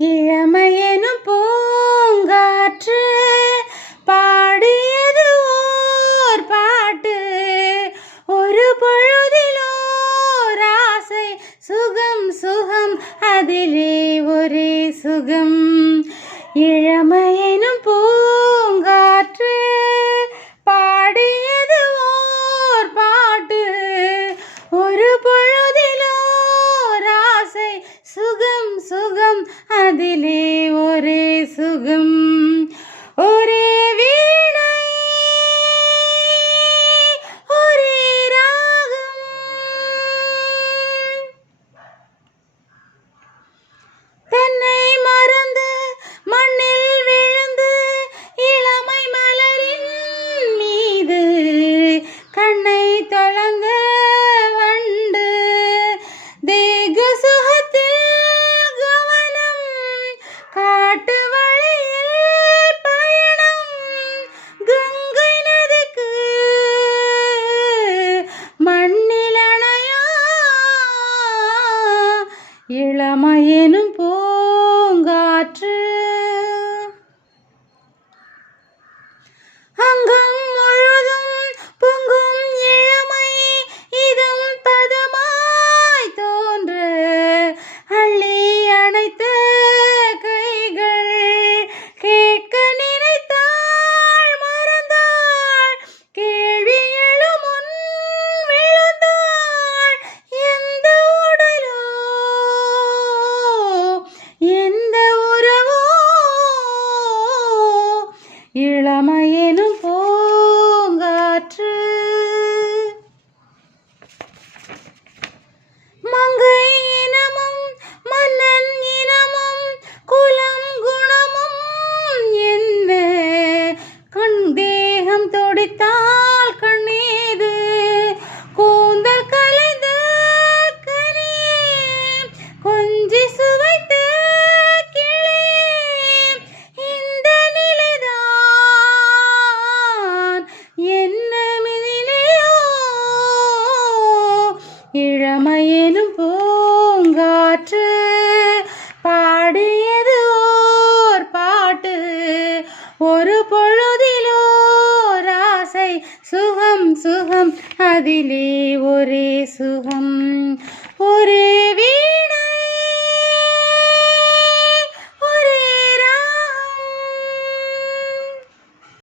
இளமையெனும் பூங்காற்று பாடியது ஓர் பாட்டு. ஒரு பொழுதிலோர் ஆசை, சுகம் சுகம் அதிலே ஒரே சுகம். இளமையெனும் பூங்காற்று பாடியது ஓர் பாட்டு. ஒரு பொழுதிலோர் ஆசை, சுகம் சுகம் அதிலே ஒரே சுகம். ஒரே வீணை ஒரே ராகம், தன்னை மறந்து மண்ணில் விழுந்து இளமை மலரின் மீது கண்ணை தொலைந்த வண்டு. தேக சுகத்தில் கவனம், காட்டு வழியில் பயணம். கங்கை நதிக்கு மண்ணில் அணையா இளமையெனும் பூங்காற்று. அங்கம் முழுதும் பொங்கும் இளமை, இதம் பதமாய் தோன்ற அள்ளி அணைத்த கைகள். கேட்க நினைத்தாள் மறந்தாள், கேள்வி எழும் முன் விழுந்தாள். எந்த உடலோ எந்த உறவோ, இளமையெனும் பூங்காற்று. மங்கை இனமும் மன்னன் இனமும் குலம் குணமும் என்ன. கண் தேகம் தொடித்தால் கண்ணீது, கூந்தல் கலைந்த கனியே, கொஞ்சி சுவைத்த கிளியே. இந்த நிலைதான் என்ன மிதிலையோ, இளமையெனும் பூங்காற்று பாடியது ஓர் பாட்டு. ஒரு பொழுதிலோர் ஆசை, சுகம் சுகம் அதிலே ஒரே சுகம். ஒரே